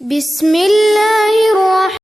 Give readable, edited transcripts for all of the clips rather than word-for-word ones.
بسم الله الرحمن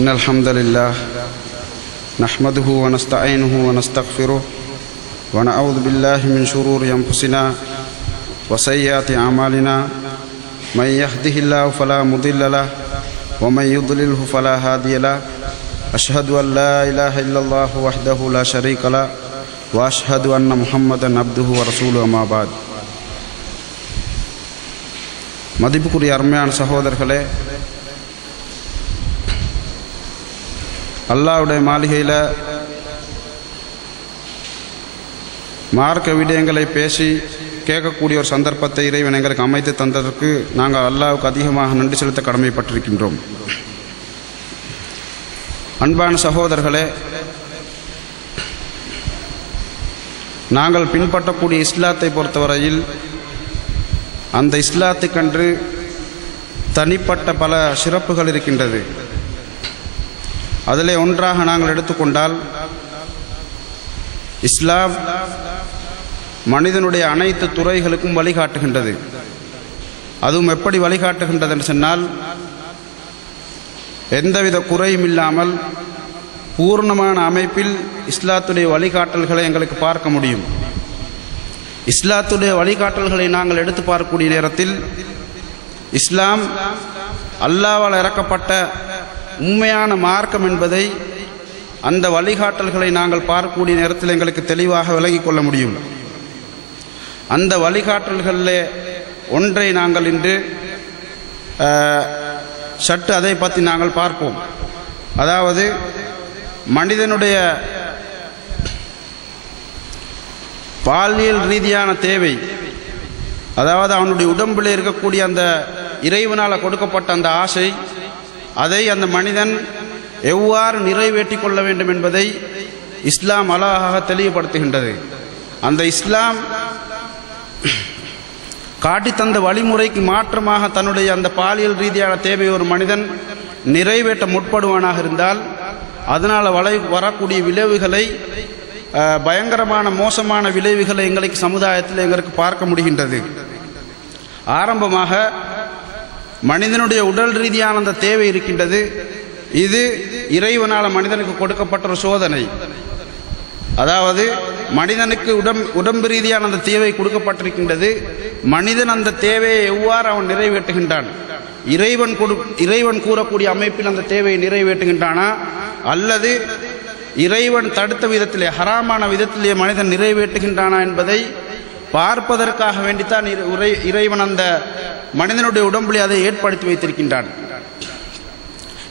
إن الحمد لله نحمده ونستعينه ونستغفره ونعوذ بالله من شرور أنفسنا وسيئات أعمالنا من يهده الله فلا مضل له ومن يضلله فلا هادي له أشهد أن لا إله إلا الله وحده لا شريك له وأشهد أن محمدا عبده ورسوله أما بعد மதிப்புக்குரிய அருமையான சகோதரர்களே, அல்லாஹ்வுடைய மாளிகையில் மார்க்க விடயங்களை பேசி கேட்கக்கூடிய ஒரு சந்தர்ப்பத்தை இறைவன் எங்களுக்கு அமைத்து தந்ததற்கு நாங்கள் அல்லாஹ்வுக்கு அதிகமாக நன்றி செலுத்த கடமைப்பட்டிருக்கின்றோம். அன்பான சகோதரர்களே, நாங்கள் பின்பற்றக்கூடிய இஸ்லாத்தை பொறுத்தவரையில் அந்த இஸ்லாத்துக்கென்று தனிப்பட்ட பல சிறப்புகள் இருக்கின்றது. அதிலே ஒன்றாக நாங்கள் எடுத்துக்கொண்டால், இஸ்லாம் மனிதனுடைய அனைத்து துறைகளுக்கும் வழிகாட்டுகின்றது. அதுவும் எப்படி வழிகாட்டுகின்றது என்று சொன்னால், எந்தவித குறையும் இல்லாமல் பூர்ணமான அமைப்பில் இஸ்லாத்துடைய வழிகாட்டல்களை எங்களுக்கு பார்க்க முடியும். இஸ்லாத்துடைய வழிகாட்டல்களை நாங்கள் எடுத்து பார்க்கக்கூடிய நேரத்தில், இஸ்லாம் அல்லாஹ்வால் இறக்கப்பட்ட உண்மையான மார்க்கம் என்பதை அந்த வழிகாட்டல்களை நாங்கள் பார்க்கக்கூடிய நேரத்தில் எங்களுக்கு தெளிவாக விளங்கிக் கொள்ள முடியும். அந்த வழிகாட்டல்களில் ஒன்றை நாங்கள் இன்று சற்று அதை பற்றி நாங்கள் பார்ப்போம். அதாவது மனிதனுடைய பாலியல் ரீதியான தேவை, அதாவது அவனுடைய உடம்பில் இருக்கக்கூடிய அந்த இறைவனால் கொடுக்கப்பட்ட அந்த ஆசை, அதை அந்த மனிதன் எவ்வாறு நிறைவேற்றி கொள்ள வேண்டும் என்பதை இஸ்லாம் அழகாக தெளிவுபடுத்துகின்றது. அந்த இஸ்லாம் காட்டித்தந்த வழிமுறைக்கு மாற்றமாக தன்னுடைய அந்த பாலியல் ரீதியான தேவை ஒரு மனிதன் நிறைவேற்ற முற்படுவானாக இருந்தால் அதனால் வரக்கூடிய விளைவுகளை, பயங்கரமான மோசமான விளைவுகளை எங்களுக்கு சமுதாயத்தில் எங்களுக்கு பார்க்க முடிகின்றது. ஆரம்பமாக மனிதனுடைய உடல் ரீதியான அந்த தேவை இருக்கின்றது. இது இறைவனால் மனிதனுக்கு கொடுக்கப்பட்ட ஒரு சோதனை. அதாவது மனிதனுக்கு உடம்பு ரீதியான அந்த தேவை கொடுக்கப்பட்டிருக்கின்றது. மனிதன் அந்த தேவையை எவ்வாறு அவன் நிறைவேற்றுகின்றான், இறைவன் கூறக்கூடிய அமைப்பில் அந்த தேவையை நிறைவேற்றுகின்றானா, அல்லது இறைவன் தடுத்த விதத்திலே, ஹராமான விதத்திலே மனிதன் நிறைவேற்றுகின்றானா என்பதை பார்ப்பதற்காக வேண்டித்தான் இறைவன் அந்த மனிதனுடைய உடம்பிலே அதை ஏற்படுத்தி வைத்திருக்கின்றான்.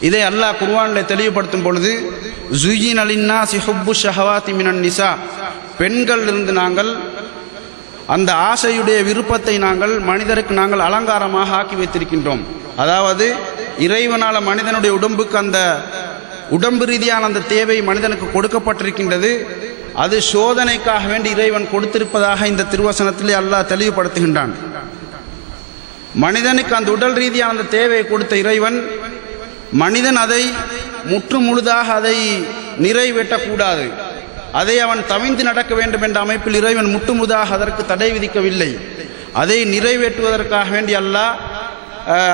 இதை அல்லாஹ் குர்ஆனில் தெளிவுபடுத்தும் பொழுது, ஸுய்யின லின்னாஸி ஹுப்பு ஷஹவாத்தி மினன் நிஸா, பெண்கள் இருந்து நாங்கள் அந்த ஆசையுடைய விருப்பத்தை மனிதருக்கு நாங்கள் அலங்காரமாக ஆக்கி வைத்திருக்கின்றோம். அதாவது இறைவனால மனிதனுடைய உடம்புக்கு அந்த உடம்பு ரீதியான அந்த தேவை மனிதனுக்கு கொடுக்கப்பட்டிருக்கின்றது. அது சோதனைக்காக வேண்டி இறைவன் கொடுத்திருப்பதாக இந்த திருவசனத்திலே அல்லாஹ் தெளிவுபடுத்துகின்றான். மனிதனுக்கு அந்த உடல் ரீதியான அந்த தேவையை கொடுத்த இறைவன், மனிதன் அதை முற்று முழுதாக அதை நிறைவேற்றக்கூடாது, அதை அவன் தவிந்து நடக்க வேண்டும் என்ற அமைப்பில் இறைவன் முற்று முழுதாக அதற்கு தடை விதிக்கவில்லை. அதை நிறைவேற்றுவதற்காக வேண்டி அல்லாஹ்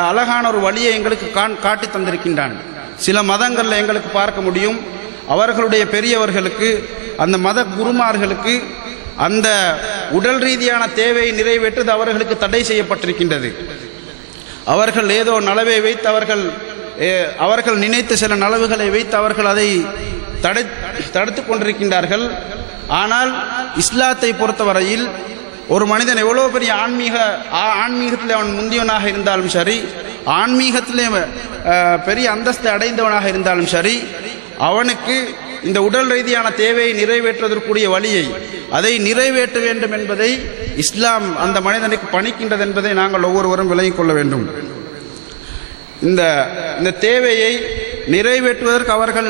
அழகான ஒரு வழியை எங்களுக்கு காட்டி தந்திருக்கின்றான். சில மதங்களில் எங்களுக்கு பார்க்க முடியும், அவர்களுடைய பெரியவர்களுக்கு, அந்த மத குருமார்களுக்கு அந்த உடல் ரீதியான தேவையை நிறைவேற்றுவது அவர்களுக்கு தடை செய்யப்பட்டிருக்கின்றது. அவர்கள் ஏதோ நலவை வைத்து அவர்கள் நினைத்த சில நலவுகளை வைத்து அவர்கள் அதை தடுத்து கொண்டிருக்கின்றார்கள். ஆனால் இஸ்லாத்தை பொறுத்தவரையில் ஒரு மனிதன் எவ்வளோ பெரிய ஆன்மீகத்தில் அவன் முந்தியவனாக இருந்தாலும் சரி, ஆன்மீகத்திலே பெரிய அந்தஸ்தை அடைந்தவனாக இருந்தாலும் சரி, அவனுக்கு இந்த உடல் ரீதியான தேவையை நிறைவேற்றுவதற்குரிய வழியை அதை நிறைவேற்ற வேண்டும் என்பதை இஸ்லாம் அந்த மனிதனுக்கு பணிக்கின்றது என்பதை நாங்கள் ஒவ்வொருவரும் விளங்கிக் கொள்ள வேண்டும். இந்த தேவையை நிறைவேற்றுவதற்கு அவர்கள்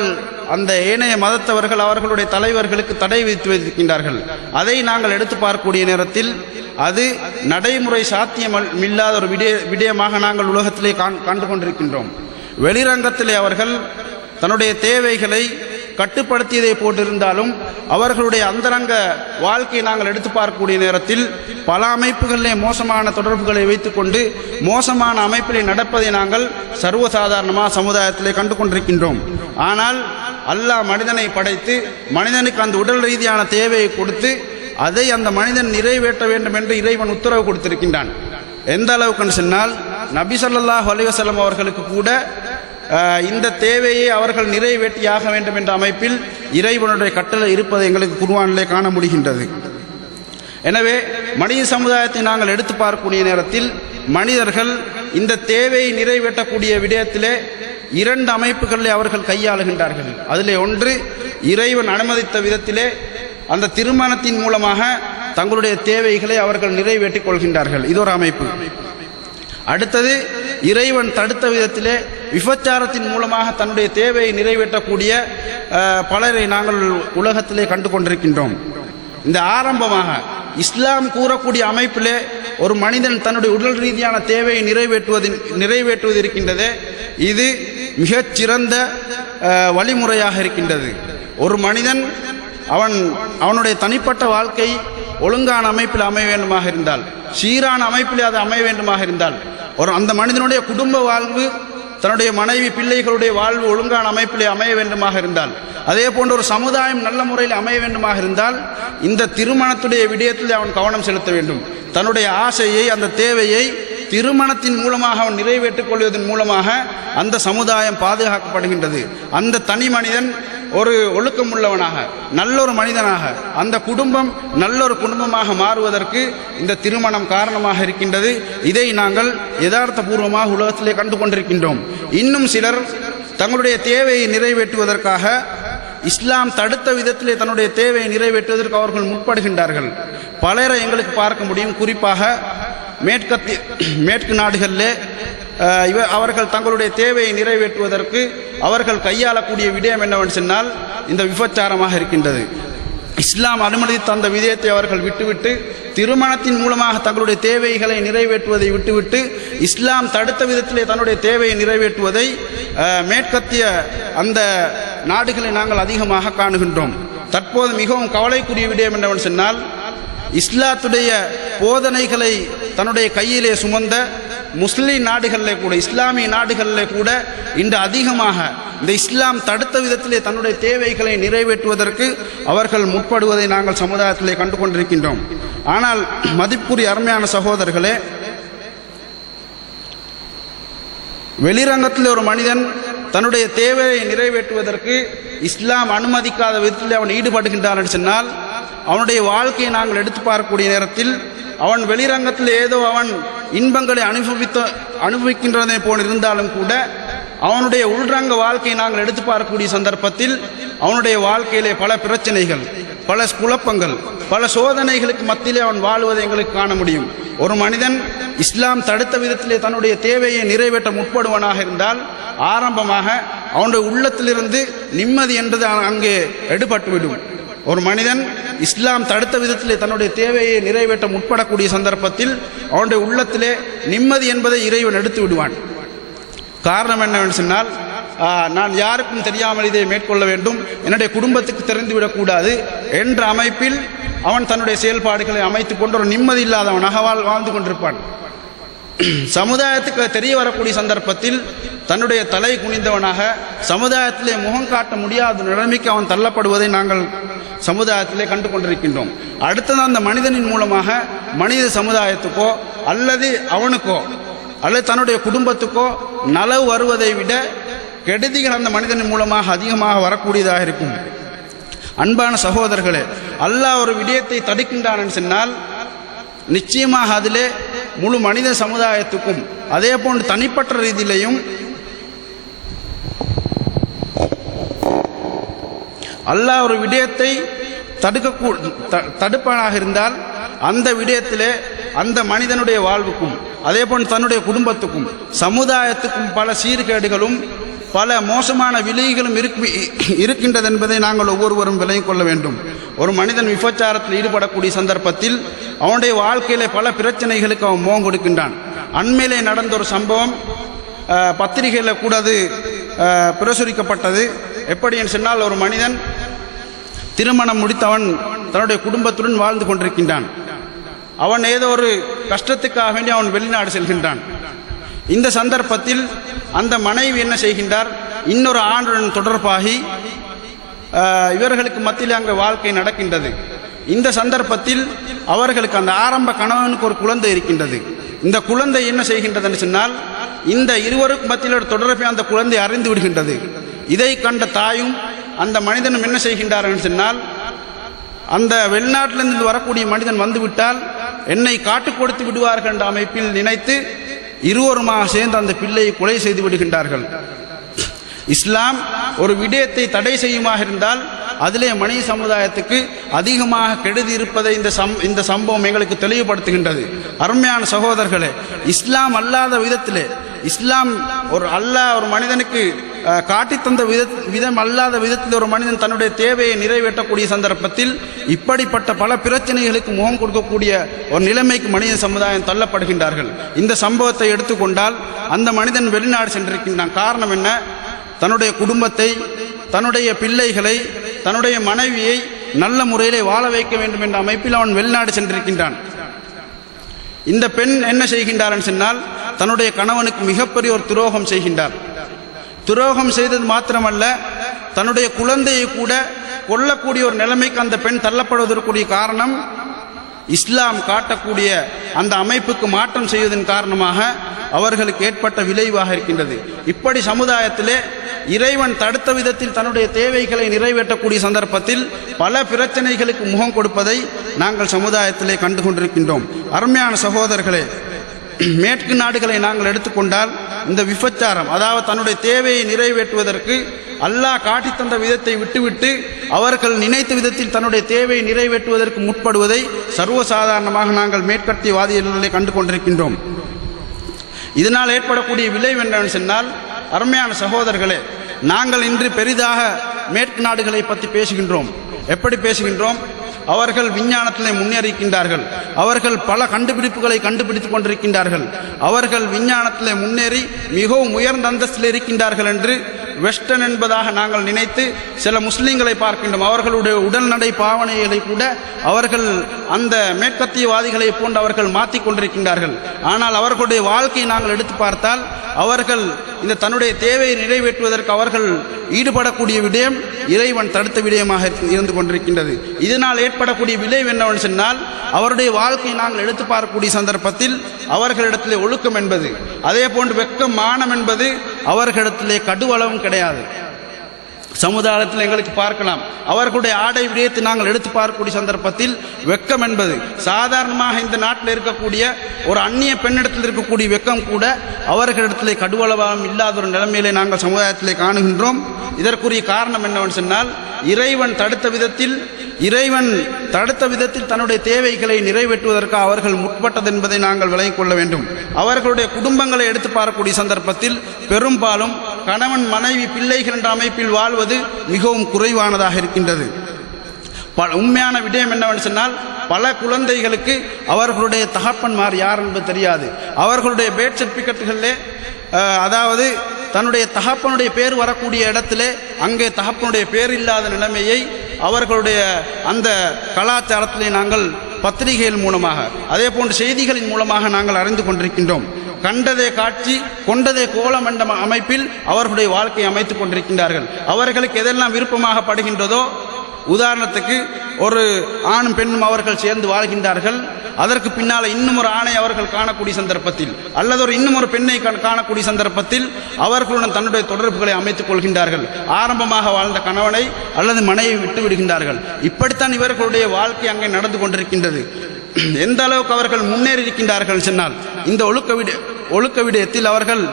அந்த ஏனைய மதத்தவர்கள் அவர்களுடைய தலைவர்களுக்கு தடை விதித்து வைத்திருக்கின்றார்கள். அதை நாங்கள் எடுத்து பார்க்கக்கூடிய நேரத்தில் அது நடைமுறை சாத்தியமில்லாத ஒரு விடயமாக நாங்கள் உலகத்திலே கண்டு கொண்டிருக்கின்றோம். வெளிரங்கத்திலே அவர்கள் தன்னுடைய தேவைகளை கட்டுப்படுத்தியதை போட்டிருந்தாலும் அவர்களுடைய அந்தரங்க வாழ்க்கையை நாங்கள் எடுத்து பார்க்கக்கூடிய நேரத்தில் பல அமைப்புகளிலே மோசமான தொடர்புகளை வைத்துக்கொண்டு மோசமான அமைப்பிலே நடப்பதை நாங்கள் சர்வசாதாரணமாக சமுதாயத்திலே கண்டு கொண்டிருக்கின்றோம். ஆனால் அல்லாஹ் மனிதனை படைத்து மனிதனுக்கு அந்த உடல் ரீதியான தேவையை கொடுத்து அதை அந்த மனிதன் நிறைவேற்ற வேண்டும் என்று இறைவன் உத்தரவு கொடுத்திருக்கின்றான். எந்த அளவுக்கு சொன்னால் நபி ஸல்லல்லாஹு அலைஹி வஸல்லம் அவர்களுக்கு கூட இந்த தேவையை அவர்கள் நிறைவேற்றியாக வேண்டும் என்ற அமைப்பில் இறைவனுடைய கட்டளை இருப்பதை எங்களுக்கு குர்ஆனிலே காண முடிகின்றது. எனவே மனித சமுதாயத்தை நாங்கள் எடுத்து பார்க்கக்கூடிய நேரத்தில் மனிதர்கள் இந்த தேவையை நிறைவேற்றக்கூடிய விடயத்திலே இரண்டு அமைப்புகளிலே அவர்கள் கையாளுகின்றார்கள். அதிலே ஒன்று, இறைவன் அனுமதித்த விதத்திலே அந்த திருமணத்தின் மூலமாக தங்களுடைய தேவைகளை அவர்கள் நிறைவேற்றிக் கொள்கின்றார்கள். இது ஒரு அமைப்பு. அடுத்தது, இறைவன் தடுத்த விதத்திலே விபச்சாரத்தின் மூலமாக தன்னுடைய தேவையை நிறைவேற்றக்கூடிய பலரை நாங்கள் உலகத்திலே கண்டு கொண்டிருக்கின்றோம். இந்த ஆரம்பமாக இஸ்லாம் கூறக்கூடிய அமைப்பிலே ஒரு மனிதன் தன்னுடைய உடல் ரீதியான தேவையை நிறைவேற்றுவது இருக்கின்றது. இது மிகச்சிறந்த வழிமுறையாக இருக்கின்றது. ஒரு மனிதன் அவனுடைய தனிப்பட்ட வாழ்க்கை ஒழுங்கான அமைப்பில் அமைய வேண்டுமாக இருந்தால், சீரான அமைப்பில் அது அமைய வேண்டுமாக இருந்தால், அந்த மனிதனுடைய குடும்ப வாழ்வு, தன்னுடைய மனைவி பிள்ளைகளுடைய வாழ்வு ஒழுங்கான அமைப்பிலே அமைய வேண்டுமாக இருந்தால், அதே போன்ற ஒரு சமுதாயம் நல்ல முறையில் அமைய வேண்டுமாக இருந்தால் இந்த திருமணத்துடைய விடயத்தில் அவன் கவனம் செலுத்த வேண்டும். தன்னுடைய ஆசையை, அந்த தேவையை திருமணத்தின் மூலமாக அவன் நிறைவேற்றிக் கொள்வதன் மூலமாக அந்த சமுதாயம் பாதுகாக்கப்படுகின்றது. அந்த தனி மனிதன் ஒரு ஒழுக்கமுள்ளவனாக, நல்லொரு மனிதனாக, அந்த குடும்பம் நல்லொரு குடும்பமாக மாறுவதற்கு இந்த திருமணம் காரணமாக இருக்கின்றது. இதை நாங்கள் யதார்த்தபூர்வமாக உலகத்திலே கண்டு கொண்டிருக்கின்றோம். இன்னும் சிலர் தங்களுடைய தேவையை நிறைவேற்றுவதற்காக இஸ்லாம் தடுத்த விதத்திலே தன்னுடைய தேவையை நிறைவேற்றுவதற்கு அவர்கள் முற்படுகின்றார்கள். பலரை எங்களுக்கு பார்க்க முடியும். குறிப்பாக மேற்கு நாடுகளிலே அவர்கள் தங்களுடைய தேவையை நிறைவேற்றுவதற்கு அவர்கள் கையாளக்கூடிய விடயம் என்னவென்று சொன்னால் இந்த விபச்சாரமாக இருக்கின்றது. இஸ்லாம் அனுமதித்த அந்த விடயத்தை அவர்கள் விட்டுவிட்டு திருமணத்தின் மூலமாக தங்களுடைய தேவைகளை நிறைவேற்றுவதை விட்டுவிட்டு இஸ்லாம் தடுத்த விதத்திலே தன்னுடைய தேவையை நிறைவேற்றுவதை மேற்கத்திய அந்த நாடுகளை நாங்கள் அதிகமாக காணுகின்றோம். தற்போது மிகவும் கவலைக்குரிய விடயம் என்னவென்று சொன்னால், இஸ்லாத்துடைய போதனைகளை தன்னுடைய கையிலே சுமந்த முஸ்லிம் நாடுகளிலே கூட, இஸ்லாமிய நாடுகளிலே கூட இன்று அதிகமாக இந்த இஸ்லாம் தடுத்த விதத்திலே தன்னுடைய தேவைகளை நிறைவேற்றுவதற்கு அவர்கள் முற்படுவதை நாங்கள் சமுதாயத்திலே கண்டு கொண்டிருக்கின்றோம். ஆனால் மதிப்புரிய அருமையான சகோதரர்களே, வெளிரங்கத்தில் ஒரு மனிதன் தன்னுடைய தேவையை நிறைவேற்றுவதற்கு இஸ்லாம் அனுமதிக்காத விதத்தில் அவன் ஈடுபடுகின்றான் என்று சொன்னால் அவனுடைய வாழ்க்கையை நாங்கள் எடுத்து பார்க்கக்கூடிய நேரத்தில் அவன் வெளிரங்கத்தில் ஏதோ அவன் இன்பங்களை அனுபவிக்கின்றதை போல் இருந்தாலும் கூட அவனுடைய உள்ரங்க வாழ்க்கையை நாங்கள் எடுத்து பார்க்கக்கூடிய சந்தர்ப்பத்தில் அவனுடைய வாழ்க்கையிலே பல பிரச்சனைகள், பல குழப்பங்கள், பல சோதனைகளுக்கு மத்தியிலே அவன் வாழ்வதை எங்களுக்கு காண முடியும். ஒரு மனிதன் இஸ்லாம் தடுத்த விதத்திலே தன்னுடைய தேவையை நிறைவேற்ற முற்படுவனாக இருந்தால் ஆரம்பமாக அவனுடைய உள்ளத்திலிருந்து நிம்மதி என்றது அங்கே எடுபட்டுவிடும். ஒரு மனிதன் இஸ்லாம் தடுத்த விதத்திலே தன்னுடைய தேவையை நிறைவேற்ற முற்படக்கூடிய சந்தர்ப்பத்தில் அவனுடைய உள்ளத்திலே நிம்மதி என்பதை இறைவன் எடுத்து விடுவான். காரணம் என்னவென்று சொன்னால், நான் யாருக்கும் தெரியாமல் இதை மேற்கொள்ள வேண்டும், என்னுடைய குடும்பத்துக்கு தெரிந்துவிடக்கூடாது என்ற அமைப்பில் அவன் தன்னுடைய செயல்பாடுகளை அமைத்துக் கொண்டு ஒரு நிம்மதி இல்லாதவனாக வாழ்ந்து கொண்டிருப்பான். சமுதாயத்துக்கு தெரிய வரக்கூடிய சந்தர்ப்பத்தில் தன்னுடைய தலை குனிந்தவனாக சமுதாயத்திலே முகம் காட்ட முடியாத நிலைமைக்கு அவன் தள்ளப்படுவதை நாங்கள் சமுதாயத்திலே கண்டு கொண்டிருக்கின்றோம். அடுத்தது அந்த மனிதனின் மூலமாக மனித சமுதாயத்துக்கோ அல்லது அவனுக்கோ அல்லது தன்னுடைய குடும்பத்துக்கோ நலவு வருவதை விட கெடுதிகள் அந்த மனிதனின் மூலமாக அதிகமாக வரக்கூடியதாக இருக்கும். அன்பான சகோதரர்களே, அல்லாஹ் ஒரு விடயத்தை தடுக்கின்றான் சொன்னால் நிச்சயமாக அதிலே முழு மனித சமுதாயத்துக்கும் அதே போன்று தனிப்பட்ட ரீதியிலையும் அல்லாஹ் ஒரு விடயத்தை தடுப்பானாக இருந்தால் அந்த விடயத்திலே அந்த மனிதனுடைய வாழ்வுக்கும் அதே போன்று தன்னுடைய குடும்பத்துக்கும் சமுதாயத்துக்கும் பல சீர்கேடுகளும் பல மோசமான விலைகளும் இருக்கின்றது என்பதை நாங்கள் ஒவ்வொருவரும் விலகிக் கொள்ள வேண்டும். ஒரு மனிதன் விபச்சாரத்தில் ஈடுபடக்கூடிய சந்தர்ப்பத்தில் அவனுடைய வாழ்க்கையிலே பல பிரச்சனைகளுக்கு அவன் முகம் கொடுக்கின்றான். அண்மையிலே நடந்த ஒரு சம்பவம் பத்திரிகையில் கூட அது பிரசுரிக்கப்பட்டது. எப்படி என்று சொன்னால், ஒரு மனிதன் திருமணம் முடித்தவன் தன்னுடைய குடும்பத்துடன் வாழ்ந்து கொண்டிருக்கின்றான். அவன் ஏதோ ஒரு கஷ்டத்துக்காக வேண்டி அவன் வெளிநாடு செல்கின்றான். இந்த சந்தர்ப்பத்தில் அந்த மனைவி என்ன செய்கின்றார், இன்னொரு ஆணுடன் தொடர்பாகி இவர்களுக்கு மத்தியில் அங்கே வாழ்க்கை நடக்கின்றது. இந்த சந்தர்ப்பத்தில் அவர்களுக்கு அந்த ஆரம்ப கணவனுக்கு ஒரு குழந்தை இருக்கின்றது. இந்த குழந்தை என்ன செய்கின்றது என்று சொன்னால், இந்த இருவருக்கு மத்தியில் தொடர்பை அந்த குழந்தை அறிந்து விடுகின்றது. இதை கண்ட தாயும் அந்த மனிதனும் என்ன செய்கின்றார் என்று சொன்னால், அந்த வெளிநாட்டிலிருந்து வரக்கூடிய மனிதன் வந்துவிட்டால் என்னை காட்டுக் கொடுத்து விடுவார்கள் என்ற அமைப்பில் நினைத்து இருவருமாக சேர்ந்து அந்த பிள்ளையை கொலை செய்து விடுகின்றார்கள். இஸ்லாம் ஒரு விடயத்தை தடை செய்யுமாக இருந்தால் அதிலே மனித சமுதாயத்துக்கு அதிகமாக கெடுதி இருப்பதை இந்த சம்பவம் எங்களுக்கு தெளிவுபடுத்துகின்றது. அருமையான சகோதரர்களே, இஸ்லாம் அல்லாத விதத்திலே, இஸ்லாம் அல்லாஹ் ஒரு மனிதனுக்கு காட்டித்தந்த விதம் அல்லாத விதத்தில் ஒரு மனிதன் தன்னுடைய தேவையை நிறைவேற்றக்கூடிய சந்தர்ப்பத்தில் இப்படிப்பட்ட பல பிரச்சனைகளுக்கு முகம் கொடுக்கக்கூடிய ஒரு நிலைமைக்கு மனித சமுதாயம் தள்ளப்படுகின்றார்கள். இந்த சம்பவத்தை எடுத்துக்கொண்டால் அந்த மனிதன் வெளிநாடு சென்றிருக்கின்றான். காரணம் என்ன? தன்னுடைய குடும்பத்தை, தன்னுடைய பிள்ளைகளை, தன்னுடைய மனைவியை நல்ல முறையிலே வாழ வைக்க வேண்டும் என்ற அமைப்பில் அவன் வெளிநாடு சென்றிருக்கின்றான். இந்த பெண் என்ன செய்கின்றார் சொன்னால், தன்னுடைய கணவனுக்கு மிகப்பெரிய ஒரு துரோகம் செய்கின்றார். துரோகம் செய்தது மாத்திரமல்ல, தன்னுடைய குழந்தையை கூட கொல்லக்கூடிய ஒரு நிலைமைக்கு அந்த பெண் தள்ளப்படுவதற்குரிய காரணம் இஸ்லாம் காட்டக்கூடிய அந்த அமைப்புக்கு மாற்றம் செய்வதன் காரணமாக அவர்களுக்கு ஏற்பட்ட விளைவாக இருக்கின்றது. இப்படி சமுதாயத்திலே இறைவன் தடுத்த விதத்தில் தன்னுடைய தேவைகளை நிறைவேற்றக்கூடிய சந்தர்ப்பத்தில் பல பிரச்சனைகளுக்கு முகம் கொடுப்பதை நாங்கள் சமுதாயத்திலே கண்டு கொண்டிருக்கின்றோம். அருமையான சகோதரர்களே, மேற்கு நாடுகளை நாங்கள் எடுத்துக்கொண்டால் இந்த விபச்சாரம், அதாவது தன்னுடைய தேவையை நிறைவேற்றுவதற்கு அல்லாஹ் காட்டித்தந்த விதத்தை விட்டுவிட்டு அவர்கள் நினைத்த விதத்தில் தன்னுடைய தேவையை நிறைவேற்றுவதற்கு முற்படுவதை சர்வசாதாரணமாக நாங்கள் மேற்கத்தியவாதிகளை கண்டு கொண்டிருக்கின்றோம். இதனால் ஏற்படக்கூடிய விளைவு என்னவென்று சொன்னால், அருமையான சகோதரர்களே, நாங்கள் இன்று பெரிதாக மேற்கு நாடுகளை பற்றி பேசுகின்றோம். எப்படி பேசுகின்றோம்? அவர்கள் விஞ்ஞானத்திலே முன்னேறிக்கின்றார்கள், அவர்கள் பல கண்டுபிடிப்புகளை கண்டுபிடித்துக் கொண்டிருக்கின்றார்கள், அவர்கள் விஞ்ஞானத்திலே முன்னேறி மிகவும் உயர்ந்த அந்தஸ்தில் இருக்கின்றார்கள் என்று வெஸ்டர்ன் என்பதாக நாங்கள் நினைத்து சில முஸ்லீம்களை பார்க்கின்றோம். அவர்களுடைய உடல்நடை பாவனைகளை கூட அவர்கள் அந்த மேற்கத்தியவாதிகளை போன்று அவர்கள் மாற்றிக் கொண்டிருக்கின்றார்கள். ஆனால் அவர்களுடைய வாழ்க்கையை நாங்கள் எடுத்து பார்த்தால் அவர்கள் இந்த தன்னுடைய தேவையை நிறைவேற்றுவதற்கு அவர்கள் ஈடுபடக்கூடிய விடயம் இறைவன் தடுத்த விடயமாக இருந்து கொண்டிருக்கின்றது. இதனால் ஏற்படக்கூடிய விளைவு என்னவென்று சொன்னால், அவருடைய வாழ்க்கையை நாங்கள் எடுத்து பார்க்கக்கூடிய சந்தர்ப்பத்தில் அவர்களிடத்திலே ஒழுக்கம் என்பது, அதே போன்று வெக்கம், மானம் என்பது அவர்களிடத்திலே கடுவளவும் கிடையாது. சமுதாயத்தில் எங்களுக்கு பார்க்கலாம், அவர்களுடைய ஆடை விடயத்தை நாங்கள் எடுத்து பார்க்கக்கூடிய சந்தர்ப்பத்தில் வெக்கம் என்பது சாதாரணமாக இந்த நாட்டில் இருக்கக்கூடிய ஒரு அந்நிய பெண்ணிடத்தில் இருக்கக்கூடிய வெக்கம் கூட அவர்களிடத்திலே கடுவளவாகவும் இல்லாத ஒரு நிலைமையிலே நாங்கள் சமுதாயத்திலே காணுகின்றோம். இதற்குரிய காரணம் என்னவென்று சொன்னால், இறைவன் தடுத்த விதத்தில் தன்னுடைய தேவைகளை நிறைவேற்றுவதற்காக அவர்கள் முற்பட்டது என்பதை நாங்கள் விளங்கிக் கொள்ள வேண்டும். அவர்களுடைய குடும்பங்களை எடுத்து பார்க்கக்கூடிய சந்தர்ப்பத்தில் பெரும்பாலும் கணவன், மனைவி, பிள்ளைகள் என்ற அமைப்பில் வாழ்வது மிகவும் குறைவானதாக இருக்கின்றது. உண்மையான விடயம் என்னவென்று சொன்னால், பல குழந்தைகளுக்கு அவர்களுடைய தகப்பன்மார் யார் என்பது தெரியாது. அவர்களுடைய பேர்த் சர்டிபிகேட்டுகளிலே அதாவது தன்னுடைய தகப்பனுடைய பேர் வரக்கூடிய இடத்திலே அங்கே தகப்பனுடைய பேர் இல்லாத நிலைமையை அவர்களுடைய அந்த கலாச்சாரத்திலே நாங்கள் பத்திரிகைகள் மூலமாக அதே போன்ற செய்திகளின் மூலமாக நாங்கள் அறிந்து கொண்டிருக்கின்றோம். கண்டதே காட்சி கொண்டதே கோலம் என்ற அமைப்பில் அவர்களுடைய வாழ்க்கையை அமைத்துக் கொண்டிருக்கின்றார்கள். அவர்களுக்கு எதெல்லாம் விருப்பமாக படுகின்றதோ, உதாரணத்துக்கு ஒரு ஆணும் பெண்ணும் அவர்கள் சேர்ந்து வாழ்கின்றார்கள், அதற்கு பின்னால் இன்னும் ஒரு ஆணை அவர்கள் காணக்கூடிய சந்தர்ப்பத்தில் அல்லது இன்னும் ஒரு பெண்ணை காணக்கூடிய சந்தர்ப்பத்தில் அவர்களுடன் தன்னுடைய தொடர்புகளை அமைத்துக் கொள்கின்றார்கள். ஆரம்பமாக வாழ்ந்த கணவனை அல்லது மனையை விட்டு விடுகின்றார்கள். இப்படித்தான் இவர்களுடைய வாழ்க்கை அங்கே நடந்து கொண்டிருக்கின்றது. எந்த அளவுக்கு அவர்கள் முன்னேறி இருக்கின்றார்கள் சொன்னால், இந்த ஒழுக்க விடயத்தில் அவர்கள்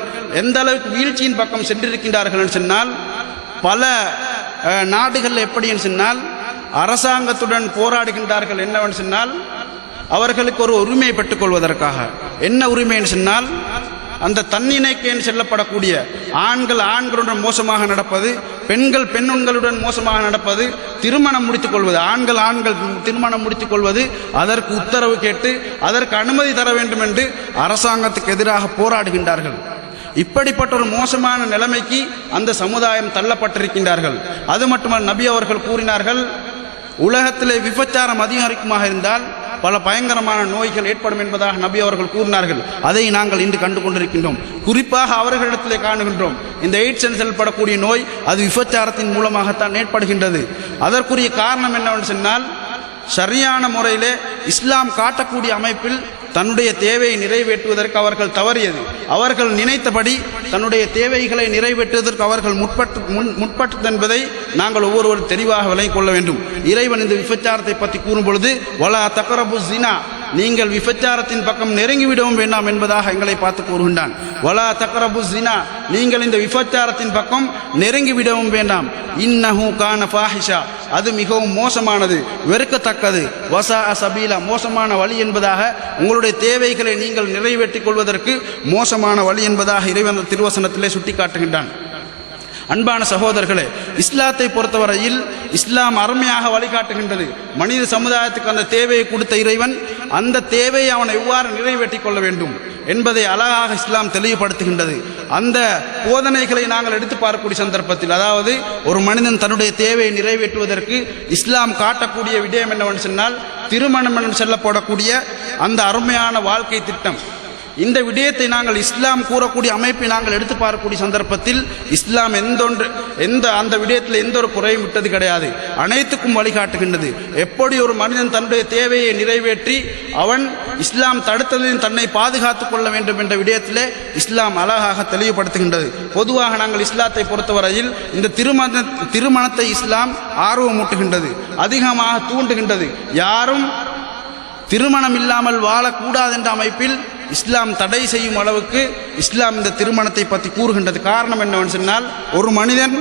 எந்த அளவுக்கு வீழ்ச்சியின் பக்கம் சென்றிருக்கின்றார்கள் சொன்னால், பல நாடுகள் எப்படி சொன்னால் அரசாங்கத்துடன் போராடுகின்றார்கள். என்னவென்று சொன்னால், அவர்களுக்கு ஒரு உரிமை பெற்றுக் கொள்வதற்காக. என்ன உரிமைன்னு சொன்னால், அந்த தன்னிணைக்கேன்னு சொல்லப்படக்கூடிய ஆண்களுடன் மோசமாக நடப்பது, பெண்கள் பெண்களுடன் மோசமாக நடப்பது, திருமணம் முடித்துக் கொள்வது, ஆண்கள் திருமணம் முடித்துக் கொள்வது, அதற்கு உத்தரவு கேட்டு அதற்கு அனுமதி தர வேண்டும் என்று அரசாங்கத்துக்கு எதிராக போராடுகின்றார்கள். இப்படிப்பட்ட ஒரு மோசமான நிலைமைக்கு அந்த சமுதாயம் தள்ளப்பட்டிருக்கின்றார்கள். அது மட்டுமல்ல, நபி அவர்கள் கூறினார்கள், உலகத்திலே விபச்சாரம் அதிகரிக்குமாக இருந்தால் பல பயங்கரமான நோய்கள் ஏற்படும் என்பதாக நபி அவர்கள் கூறினார்கள். அதை நாங்கள் இன்று கண்டு கொண்டிருக்கின்றோம். குறிப்பாக அவர்களிடத்திலே காணுகின்றோம். இந்த எய்ட்ஸ் என்று சொல்லப்படக்கூடிய நோய் அது விபச்சாரத்தின் மூலமாகத்தான் ஏற்படுகின்றது. அதற்குரிய காரணம் என்னவென்று சொன்னால், சரியான முறையிலே இஸ்லாம் காட்டக்கூடிய அமைப்பில் தன்னுடைய தேவையை நிறைவேற்றுவதற்கு அவர்கள் தவறியது. அவர்கள் நினைத்தபடி தன்னுடைய தேவைகளை நிறைவேற்றுவதற்கு அவர்கள் முற்பட்டது என்பதை நாங்கள் ஒவ்வொருவரும் தெளிவாக விளங்கிக் கொள்ள வேண்டும். இறைவன் இந்த விபச்சாரத்தை பற்றி கூறும் பொழுது, வலா தக்ரபு ஸினா, நீங்கள் விபச்சாரத்தின் பக்கம் நெருங்கிவிடவும் வேண்டாம் என்பதாக எங்களை பார்த்து கூறுகின்றான். வலா தக்ரபு ஸினா, நீங்கள் இந்த விபச்சாரத்தின் பக்கம் நெருங்கிவிடவும் வேண்டாம். இன்னஹு கான ஃபாஹிஷா, அது மிகவும் மோசமானது, வெறுக்கத்தக்கது. வஸா சபீலா, மோசமான வழி என்பதாக, உங்களுடைய தேவைகளை நீங்கள் நிறைவேற்றிக் கொள்வதற்கு மோசமான வழி என்பதாக இறைவன் திருவசனத்திலே சுட்டிக்காட்டுகின்றான். அன்பான சகோதரர்களே, இஸ்லாத்தை பொறுத்தவரையில் இஸ்லாம் அருமையாக வழிகாட்டுகின்றது. மனித சமுதாயத்துக்கு அந்த தேவையை கொடுத்த இறைவன் அந்த தேவையை அவன் எவ்வாறு நிறைவேற்றிக் கொள்ள வேண்டும் என்பதை அழகாக இஸ்லாம் தெளிவுபடுத்துகின்றது. அந்த போதனைகளை நாங்கள் எடுத்து பார்க்கக்கூடிய சந்தர்ப்பத்தில், அதாவது ஒரு மனிதன் தன்னுடைய தேவையை நிறைவேற்றுவதற்கு இஸ்லாம் காட்டக்கூடிய விடயம் என்னவென்று சொன்னால், திருமணம் என்று சொல்லப்படக்கூடிய அந்த அருமையான வாழ்க்கை திட்டம். இந்த விடயத்தை நாங்கள் இஸ்லாம் கூறக்கூடிய அமைப்பை நாங்கள் எடுத்து பார்க்கக்கூடிய சந்தர்ப்பத்தில் இஸ்லாம் அந்த விடயத்தில் எந்த ஒரு குறையும் விட்டது கிடையாது. அனைத்துக்கும் வழிகாட்டுகின்றது. எப்படி ஒரு மனிதன் தன்னுடைய தேவையை நிறைவேற்றி அவன் இஸ்லாம் தடுத்ததில் தன்னை பாதுகாத்துக் கொள்ள வேண்டும் என்ற விடயத்திலே இஸ்லாம் அழகாக தெளிவுபடுத்துகின்றது. பொதுவாக நாங்கள் இஸ்லாத்தை பொறுத்தவரையில் இந்த திருமணத்தை இஸ்லாம் ஆர்வமூட்டுகின்றது, அதிகமாக தூண்டுகின்றது. யாரும் திருமணம் இல்லாமல் வாழக்கூடாது என்ற அமைப்பில் இஸ்லாம் தடை செய்யும் அளவுக்கு இஸ்லாம் இந்த திருமணத்தை பற்றி கூறுகின்றது. காரணம் என்னவென்று சொன்னால், ஒரு மனிதன்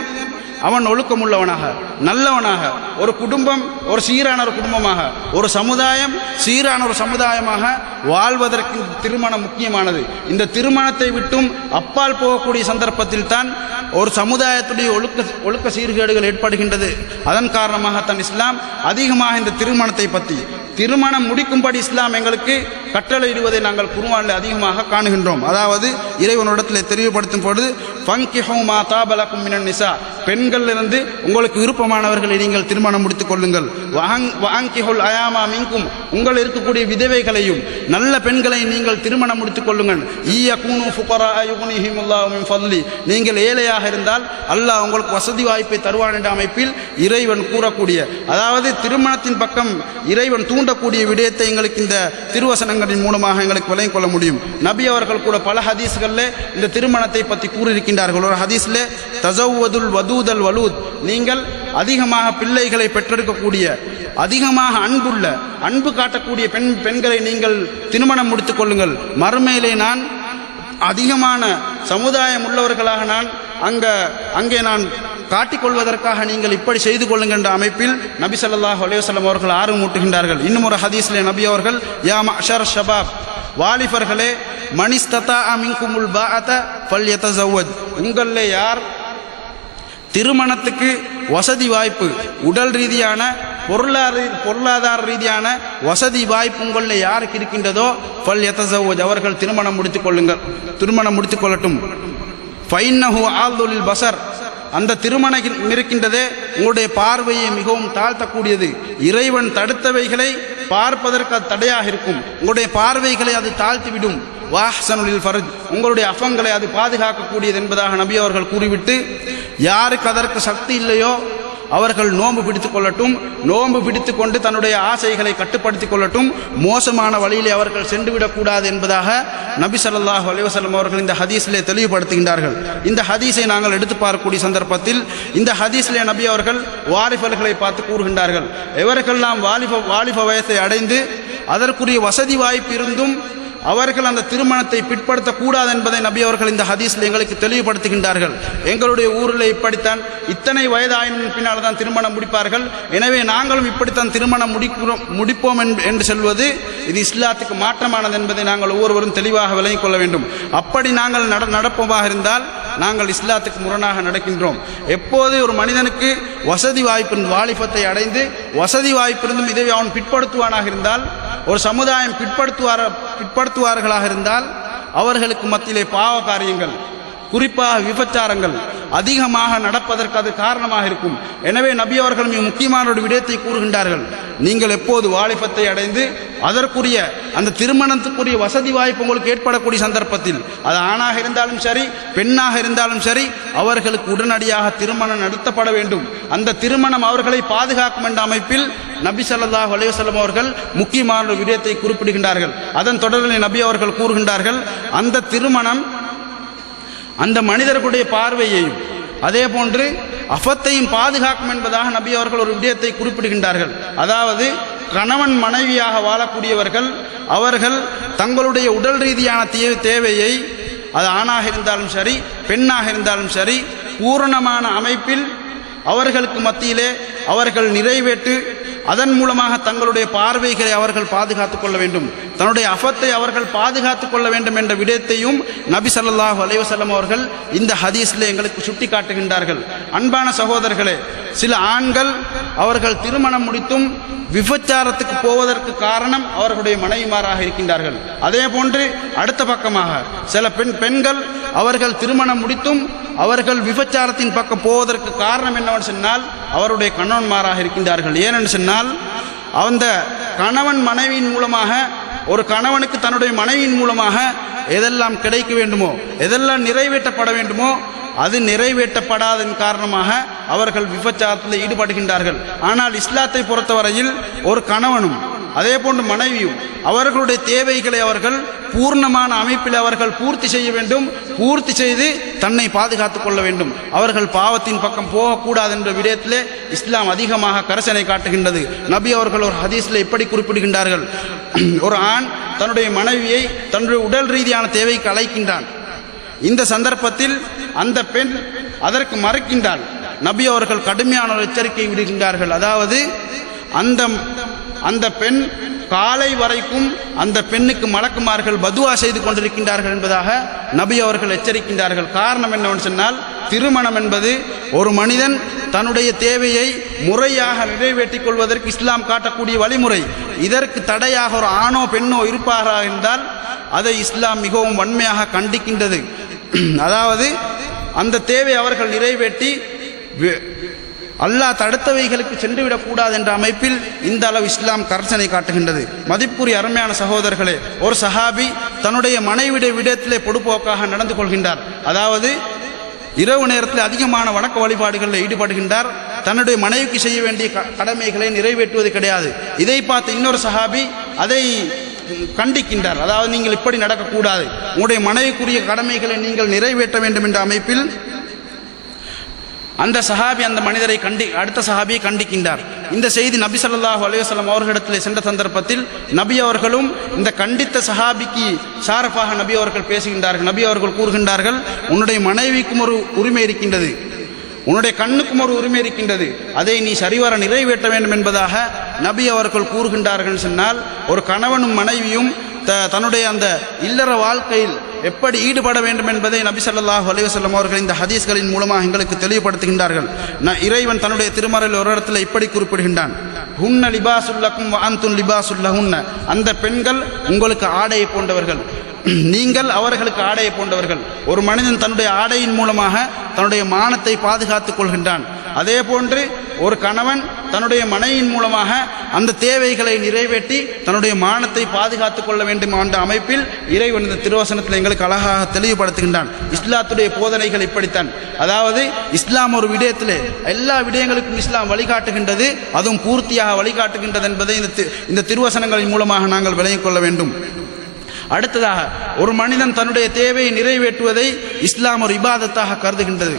அவன் ஒழுக்கமுள்ளவனாக, நல்லவனாக, ஒரு குடும்பம் ஒரு சீரான ஒரு குடும்பமாக, ஒரு சமுதாயம் சீரான ஒரு சமுதாயமாக வாழ்வதற்கு திருமணம் முக்கியமானது. இந்த திருமணத்தை விட்டும் அப்பால் போகக்கூடிய சந்தர்ப்பத்தில் தான் ஒரு சமுதாயத்துடைய ஒழுக்க சீர்கேடுகள் ஏற்படுகின்றது. அதன் காரணமாகத்தான் இஸ்லாம் அதிகமாக இந்த திருமணத்தை பற்றி, திருமணம் முடிக்கும்படி இஸ்லாம் எங்களுக்கு கட்டளையிடுவதை நாங்கள் குர்ஆனில் அதிகமாக காணுகின்றோம். அதாவது இறைவனிடத்தில் தெளிவுபடுத்தும் பொழுது, ஃபங்கிஹூ மா தாபலக்கும் மினன் நிசா, பெண்களிலிருந்து உங்களுக்கு விருப்பமானவர்களை நீங்கள் திருமணம் முடித்துக் கொள்ளுங்கள். வஅங்கிஹுல் அயாமா மின்கும், உங்கள் இருக்கக்கூடிய விதவைகளையும் நல்ல பெண்களை நீங்கள் திருமணம் முடித்துக் கொள்ளுங்கள். ஈயகூனு ஃபுகரா யுக்னிஹிமுல்லாஹு மின் ஃபضலி, நீங்கள் ஏழையாக இருந்தால் அல்லாஹ் உங்களுக்கு வசதி வாய்ப்பை தருவான் என்ற அமைப்பில் இறைவன் கூறக்கூடிய, அதாவது திருமணத்தின் பக்கம் இறைவன் தூண்டக்கூடிய விடயத்தை எங்களுக்கு இந்த திருவசனங்களின் மூலமாக எங்களுக்கு விளங்கிக் கொள்ள முடியும். நபி அவர்கள் கூட பல ஹதீஸ்களில் இந்த திருமணத்தை பற்றி கூறியிருக்கின்றார்கள். ஒரு ஹதீஸில், தஸவ்வதுல் வதூதல் வலூத், நீங்கள் அதிகமாக பிள்ளைகளை பெற்றெடுக்கக்கூடிய, அதிகமாக அன்பு காட்டக்கூடிய பெண்களை நீங்கள் திருமணம் முடித்துக் கொள்ளுங்கள். மறுமையிலே நான் அதிகமான சமுதாயம் உள்ளவர்களாக நான் அங்கே நான் காட்டிக்கொள்வதற்காக நீங்கள் இப்படி செய்து கொள்ளுங்கள் என்ற அமைப்பில் நபி ஸல்லல்லாஹு அலைஹி வஸல்லம் அவர்கள் ஆர்வமூட்டுகின்றார்கள். இன்னும் ஒரு ஹதீஸிலே நபி அவர்கள், யா மஅஷர் ஷபாப், வாலிபர்களே, மனிஸ்ததா மின்குமுல் பாஅத ஃபல்யதஸவ்வஜ், உங்களிலே யார் திருமணத்துக்கு வசதி வாய்ப்பு, உடல் ரீதியான பொருளாதார ரீதியான வசதி வாய்ப்பு உங்களில் யாருக்கு இருக்கின்றதோ ஃபல்யதஸவ்வஜ், அவர்கள் திருமணம் முடித்துக் கொள்ளட்டும். ஃபைன்னஹு ஆதுலில் பஸர், அந்த திருமணம் இருக்கின்றதே உங்களுடைய பார்வையை மிகவும் தாழ்த்தக்கூடியது. இறைவன் தடுத்தவைகளை பார்ப்பதற்கு அது தடையாக இருக்கும். உங்களுடைய பார்வைகளை அது தாழ்த்திவிடும். வாஹ்சனுல் ஃபர்ஜ், உங்களுடைய அஃபங்களை அது பாதுகாக்கக்கூடியது என்பதாக நபி அவர்கள் கூறிவிட்டு, யாருக்கு அதற்கு சக்தி இல்லையோ அவர்கள் நோன்பு பிடித்துக் கொள்ளட்டும், நோன்பு பிடித்து கொண்டு தன்னுடைய ஆசைகளை கட்டுப்படுத்திக் கொள்ளட்டும், மோசமான வழியிலே அவர்கள் சென்றுவிடக்கூடாது என்பதாக நபி ஸல்லல்லாஹு அலைஹி வஸல்லம் அவர்கள் இந்த ஹதீஸிலே தெளிவுபடுத்துகின்றார்கள். இந்த ஹதீஸை நாங்கள் எடுத்து பார்க்கக்கூடிய சந்தர்ப்பத்தில் இந்த ஹதீஸிலே நபி அவர்கள் வாலிபர்களை பார்த்து கூறுகின்றார்கள். எவர்களெல்லாம் வாலிப வயதை அடைந்து அதற்குரிய வசதி வாய்ப்பு இருந்தும் அவர்கள் அந்த திருமணத்தை பிற்படுத்தக்கூடாது என்பதை நபி அவர்கள் இந்த ஹதீஸில் எங்களுக்கு தெளிவுபடுத்துகின்றார்கள். எங்களுடைய ஊரில் இப்படித்தான் இத்தனை வயதாயின் பின்னால் தான் திருமணம் முடிப்பார்கள், எனவே நாங்களும் இப்படித்தான் திருமணம் முடிப்போம் என்று சொல்வது இது இஸ்லாத்துக்கு மாற்றமானது என்பதை நாங்கள் ஒவ்வொருவரும் தெளிவாக விளங்கிக் கொள்ள வேண்டும். அப்படி நாங்கள் நடப்போமாக இருந்தால் நாங்கள் இஸ்லாத்துக்கு முரணாக நடக்கின்றோம். எப்போது ஒரு மனிதனுக்கு வசதி வாய்ப்பு வாலிபத்தை அடைந்து வசதி வாய்ப்பிருந்தும் இதை அவன் பிற்படுத்துவானாக இருந்தால், ஒரு சமுதாயம் பிற்படுத்துவார்களாக இருந்தால் அவர்களுக்கு மத்தியிலே பாவ காரியங்கள், குறிப்பாக விபச்சாரங்கள் அதிகமாக நடப்பதற்கு அது காரணமாக இருக்கும். எனவே நபி அவர்கள் மிக முக்கியமான ஒரு விடயத்தை கூறுகின்றார்கள். நீங்கள் எப்போது வாலிபத்தை அடைந்து அதற்குரிய அந்த திருமணத்துக்குரிய வசதி வாய்ப்பு உங்களுக்கு ஏற்படக்கூடிய சந்தர்ப்பத்தில், அது ஆணாக இருந்தாலும் சரி பெண்ணாக இருந்தாலும் சரி, அவர்களுக்கு உடனடியாக திருமணம் நடத்தப்பட வேண்டும். அந்த திருமணம் அவர்களை பாதுகாக்கும் என்ற அமைப்பில் நபி ஸல்லல்லாஹு அலைஹி வஸல்லம் அவர்கள் முக்கியமான ஒரு விடயத்தை குறிப்பிடுகின்றார்கள். அதன் தொடரில் நபி அவர்கள் கூறுகின்றார்கள், அந்த திருமணம் அந்த மனிதர்களுடைய பார்வையையும் அதே போன்று அஃபத்தையும் பாதுகாக்கும் என்பதாக நபி அவர்கள் ஒரு விடயத்தை குறிப்பிடுகின்றார்கள். அதாவது கணவன் மனைவியாக வாழக்கூடியவர்கள் அவர்கள் தங்களுடைய உடல் ரீதியான தேவையை, அது ஆணாக இருந்தாலும் சரி பெண்ணாக இருந்தாலும் சரி, பூரணமான அமைப்பில் அவர்களுக்கு மத்தியிலே அவர்கள் நிறைவேற்று அதன் மூலமாக தங்களுடைய பார்வைகளை அவர்கள் பாதுகாத்துக் கொள்ள வேண்டும், தன்னுடைய அஃபத்தை அவர்கள் பாதுகாத்துக் கொள்ள வேண்டும் என்ற விடயத்தையும் நபி ஸல்லல்லாஹு அலைஹி வஸல்லம் அவர்கள் இந்த ஹதீஸில் எங்களுக்கு சுட்டி காட்டுகின்றார்கள். அன்பான சகோதரர்களே, சில ஆண்கள் அவர்கள் திருமணம் முடித்தும் விபச்சாரத்துக்கு போவதற்கு காரணம் அவர்களுடைய மனைவிமாராக இருக்கின்றார்கள். அதே போன்று அடுத்த பக்கமாக சில பெண்கள் அவர்கள் திருமணம் முடித்தும் அவர்கள் விபச்சாரத்தின் பக்கம் போவதற்கு காரணம் என்னவென்று சொன்னால் அவருடைய கணவன்மாராக இருக்கின்றார்கள். ஏனென்று சொன்னால் அந்த கணவன் மனைவியின் மூலமாக, ஒரு கணவனுக்கு தன்னுடைய மனைவியின் மூலமாக எதெல்லாம் கிடைக்க வேண்டுமோ, எதெல்லாம் நிறைவேற்றப்பட வேண்டுமோ அது நிறைவேற்றப்படாதன் காரணமாக அவர்கள் விபச்சாரத்தில் ஈடுபடுகின்றார்கள். ஆனால் இஸ்லாத்தை பொறுத்தவரையில் ஒரு கணவனும் அதே போன்று மனைவியும் அவர்களுடைய தேவைகளை அவர்கள் பூர்ணமான அமைப்பில் அவர்கள் பூர்த்தி செய்ய வேண்டும், பூர்த்தி செய்து தன்னை பாதுகாத்துக் கொள்ள வேண்டும். அவர்கள் பாவத்தின் பக்கம் போகக்கூடாது என்ற விடயத்திலே இஸ்லாம் அதிகமாக கரிசனை காட்டுகின்றது. நபி அவர்கள் ஒரு ஹதீஸில் இப்படி குறிப்பிடுகின்றார்கள், ஒரு ஆண் தன்னுடைய மனைவியை தன்னுடைய உடல் ரீதியான தேவைக்கு அழைக்கின்றான். இந்த சந்தர்ப்பத்தில் அந்த பெண் அதற்கு மறுக்கின்றாள். நபி அவர்கள் கடுமையான ஒரு எச்சரிக்கை விடுகின்றார்கள். அதாவது அந்த பெண் காலை வரைக்கும் அந்த பெண்ணுக்கு மலக்குமார்கள் பதுவா செய்து கொண்டிருக்கின்றார்கள் என்பதாக நபி அவர்கள் எச்சரிக்கின்றார்கள். காரணம் என்னவென்று சொன்னால், திருமணம் என்பது ஒரு மனிதன் தன்னுடைய தேவையை முறையாக நிறைவேற்றிக் கொள்வதற்கு இஸ்லாம் காட்டக்கூடிய வழிமுறை. இதற்கு தடையாக ஒரு ஆணோ பெண்ணோ இருப்பார்களா என்றால் அதை இஸ்லாம் மிகவும் வன்மையாக கண்டிக்கின்றது. அதாவது அந்த தேவை அவர்கள் நிறைவேற்றி அல்லாஹ் தடுத்தவைகளுக்கு சென்றுவிடக்கூடாது என்ற அமைப்பில் இந்த அளவு இஸ்லாம் கர்சனை காட்டுகின்றது. மதிப்புரிய அருமையான சகோதரர்களே, ஒரு சஹாபி தன்னுடைய மனைவிடைய விடயத்திலே பொடுப்போக்காக நடந்து கொள்கின்றார். அதாவது இரவு நேரத்தில் அதிகமான வணக்க வழிபாடுகளில் ஈடுபடுகின்றார். தன்னுடைய மனைவிக்கு செய்ய வேண்டிய கடமைகளை நிறைவேற்றுவது கிடையாது. இதை பார்த்து இன்னொரு சஹாபி அதை கண்டிக்கின்றார். அதாவது நீங்கள் இப்படி நடக்கக்கூடாது, உங்களுடைய மனைவிக்குரிய கடமைகளை நீங்கள் நிறைவேற்ற வேண்டும் என்ற அமைப்பில் அந்த சஹாபி அந்த மனிதரை அடுத்த சஹாபியை கண்டிக்கின்றார். இந்த செய்தி நபி ஸல்லல்லாஹு அலைஹி வஸல்லம் அவர்களிடத்தில் சென்ற சந்தர்ப்பத்தில் நபி அவர்களும் இந்த கண்டித்த சஹாபிக்கு சாரஃபாக நபி அவர்கள் பேசுகின்றார்கள். நபி அவர்கள் கூறுகின்றார்கள், உன்னுடைய மனைவிக்கும் ஒரு உரிமை இருக்கின்றது, உன்னுடைய கண்ணுக்கும் ஒரு உரிமை இருக்கின்றது, அதை நீ சரிவர நிறைவேற்ற வேண்டும் என்பதாக நபி அவர்கள் கூறுகின்றார்கள். சொன்னால் ஒரு கணவனும் மனைவியும் தன்னுடைய அந்த இல்லற வாழ்க்கையில் எப்படி ஈடுபட வேண்டும் என்பதை நபி ஸல்லல்லாஹு அலைஹி வஸல்லம் அவர்கள் இந்த ஹதீஸ்களின் மூலமாக எங்களுக்கு தெளிவுபடுத்துகின்றார்கள். இறைவன் தன்னுடைய திருமறையில் ஒரு இடத்துல இப்படி குறிப்பிடுகின்றான், ஹுன்ன லிபாசுல் லக்கும் வ அன்தும் லிபாசுல் லஹுன்ன. அந்த பெண்கள் உங்களுக்கு ஆடையை போன்றவர்கள், நீங்கள் அவர்களுக்கு ஆடையை போன்றவர்கள். ஒரு மனிதன் தன்னுடைய ஆடையின் மூலமாக தன்னுடைய மானத்தை பாதுகாத்துக் கொள்கின்றான். அதே போன்று ஒரு கணவன் தன்னுடைய மனைவியின் மூலமாக அந்த தேவைகளை நிறைவேற்றி தன்னுடைய மானத்தை பாதுகாத்துக் கொள்ள வேண்டும் என்ற அமைப்பில் இறைவன் இந்த திருவசனத்தில் எங்களுக்கு அழகாக தெளிவுபடுத்துகின்றான். இஸ்லாத்துடைய போதனைகள் இப்படித்தான். அதாவது இஸ்லாம் ஒரு விடயத்திலே எல்லா விடயங்களுக்கும் இஸ்லாம் வழிகாட்டுகின்றது, அதுவும் பூர்த்தியாக வழிகாட்டுகின்றது என்பதை இந்த திருவசனங்களின் மூலமாக நாங்கள் விளங்கிக் கொள்ள வேண்டும். அடுத்ததாக, ஒரு மனிதன் தன்னுடைய தேவையை நிறைவேற்றுவதை இஸ்லாம் ஒரு இபாதத்தாக கருதுகின்றது.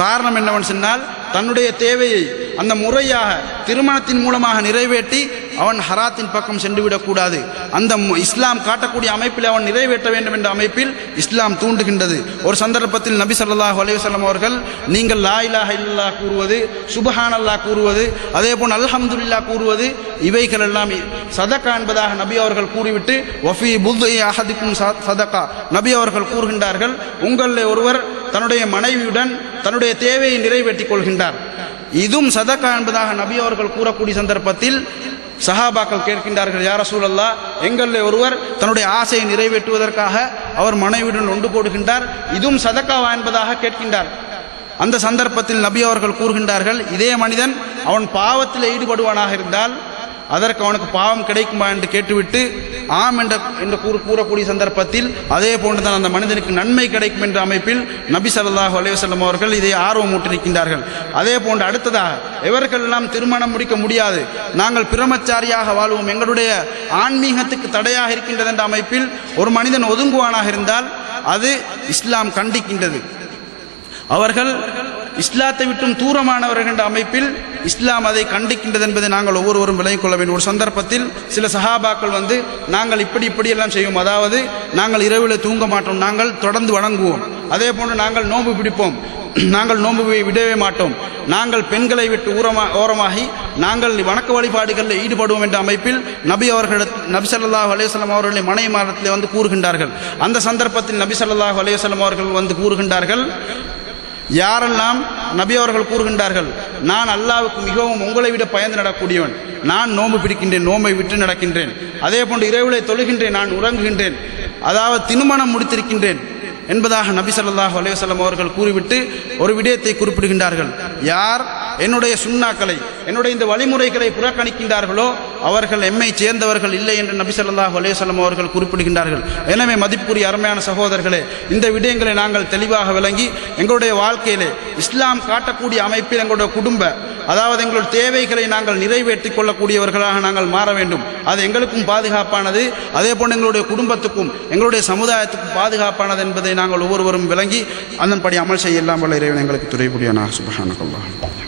காரணம் என்னவென்று சொன்னால், தன்னுடைய தேவையை அந்த முறையாக திருமணத்தின் மூலமாக நிறைவேற்றி அவன் ஹராத்தின் பக்கம் சென்றுவிடக்கூடாது. அந்த இஸ்லாம் காட்டக்கூடிய அமைப்பில் அவன் நிறைவேற்ற வேண்டும் என்ற அமைப்பில் இஸ்லாம் தூண்டுகின்றது. ஒரு சந்தர்ப்பத்தில் நபி ஸல்லல்லாஹு அலைஹி வஸல்லம் அவர்கள், நீங்கள் லா இலாஹ இல்லல்லாஹ் கூறுவது, சுப்ஹானல்லாஹ் கூறுவது, அதே போல் அல்ஹம்துலில்லாஹ் கூறுவது, இவைகள் எல்லாம் சதகா என்பதாக நபி அவர்கள் கூறிவிட்டு, வஃபி புத்இ அஹதிக்கும் சதகா, நபி அவர்கள் கூறுகின்றார்கள், உங்களில் ஒருவர் தன்னுடைய மனைவியுடன் தன்னுடைய தேவையை நிறைவேற்றிக் கொள்கின்றார், இதுவும் சதகா என்பதாக நபி அவர்கள் கூறக்கூடிய சந்தர்ப்பத்தில் சஹாபாக்கள் கேட்கின்றார்கள், யா ரசூலல்லாஹ், எங்களில் ஒருவர் தன்னுடைய ஆசையை நிறைவேற்றுவதற்காக அவர் மனைவியுடன் ஒன்று போடுகின்றார், இதுவும் சதகாவா என்பதாக கேட்கின்றார். அந்த சந்தர்ப்பத்தில் நபி அவர்கள் கூறுகின்றார்கள், இதே மனிதன் அவன் பாவத்தில் ஈடுபடுவானாக இருந்தால் அதற்கு அவனுக்கு பாவம் கிடைக்குமா என்று கேட்டுவிட்டு ஆம் என்று கூறக்கூடிய சந்தர்ப்பத்தில் அதே போன்றுதான் அந்த மனிதனுக்கு நன்மை கிடைக்கும் என்ற அமைப்பில் நபி ஸல்லல்லாஹு அலைஹி வஸல்லம் அவர்கள் இதை ஆர்வமூட்டிருக்கின்றார்கள். அதே போன்று அடுத்ததாக, எவர்களெல்லாம் திருமணம் முடிக்க முடியாது, நாங்கள் பிரம்மச்சாரியாக வாழ்வோம், எங்களுடைய ஆன்மீகத்துக்கு தடையாக இருக்கின்றது என்ற அமைப்பில் ஒரு மனிதன் ஒதுங்குவானாக இருந்தால் அது இஸ்லாம் கண்டிக்கின்றது. அவர்கள் இஸ்லாத்தை விட்டும் தூரமானவர்கள் என்ற அமைப்பில் இஸ்லாம் அதை கண்டிக்கின்றது என்பதை நாங்கள் ஒவ்வொருவரும் விளங்கிக் கொள்ள வேண்டும். ஒரு சந்தர்ப்பத்தில் சில சஹாபாக்கள் வந்து, நாங்கள் இப்படி எல்லாம் செய்வோம், அதாவது நாங்கள் இரவில் தூங்க மாட்டோம், நாங்கள் தொடர்ந்து வணங்குவோம், அதே போன்று நாங்கள் நோன்பு பிடிப்போம், நாங்கள் நோன்புவை விடவே மாட்டோம், நாங்கள் பெண்களை விட்டு ஓரமாகி நாங்கள் வணக்க வழிபாடுகளில் ஈடுபடுவோம் என்ற அமைப்பில் நபி ஸல்லல்லாஹு அலைஹி வஸல்லம் அவர்களை மனைமாரத்தில் வந்து கூறுகின்றார்கள். அந்த சந்தர்ப்பத்தில் நபி ஸல்லல்லாஹு அலைஹி வஸல்லம் அவர்கள் வந்து கூறுகின்றார்கள், யாரெல்லாம் நபி அவர்கள் கூறுகின்றார்கள், நான் அல்லாஹ்வுக்கு மிகவும் உங்களை விட பயந்து நடக்கூடியவன், நான் நோன்பு பிடிக்கின்றேன், நோன்பை விட்டு நடக்கின்றேன், அதே போன்று இரவிலே தொழுகின்றேன், நான் உறங்குகின்றேன், அதாவது திருமணம் முடித்திருக்கின்றேன் என்பதாக நபி ஸல்லல்லாஹு அலைஹி வஸல்லம் அவர்கள் கூறிவிட்டு ஒரு விடயத்தை குறிப்பிடுகின்றார்கள், யார் என்னுடைய சுன்னாக்களை, என்னுடைய இந்த வழிமுறைகளை புறக்கணிக்கின்றார்களோ அவர்கள் எம்மை சேர்ந்தவர்கள் இல்லை என்று நபி ஸல்லல்லாஹு அலைஹி வஸல்லம் அவர்கள் குறிப்பிடுகின்றார்கள். எனவே மதிப்புக்குரிய அருமையான சகோதரர்களே, இந்த விடயங்களை நாங்கள் தெளிவாக விளங்கி எங்களுடைய வாழ்க்கையிலே இஸ்லாம் காட்டக்கூடிய அமைப்பில் எங்களுடைய குடும்ப, அதாவது எங்களுடைய தேவைகளை நாங்கள் நிறைவேற்றிக் கொள்ளக்கூடியவர்களாக நாங்கள் மாற வேண்டும். அது எங்களுக்கும் பாதுகாப்பானது, அதே போன்று எங்களுடைய குடும்பத்துக்கும் எங்களுடைய சமுதாயத்துக்கும் பாதுகாப்பானது என்பதை நாங்கள் ஒவ்வொருவரும் விளங்கி அதன்படி அமல் செய்ய எல்லாம் வல்ல இறைவன் எங்களுக்கு துணை புரிவானாக. சுப்ஹானல்லாஹ்.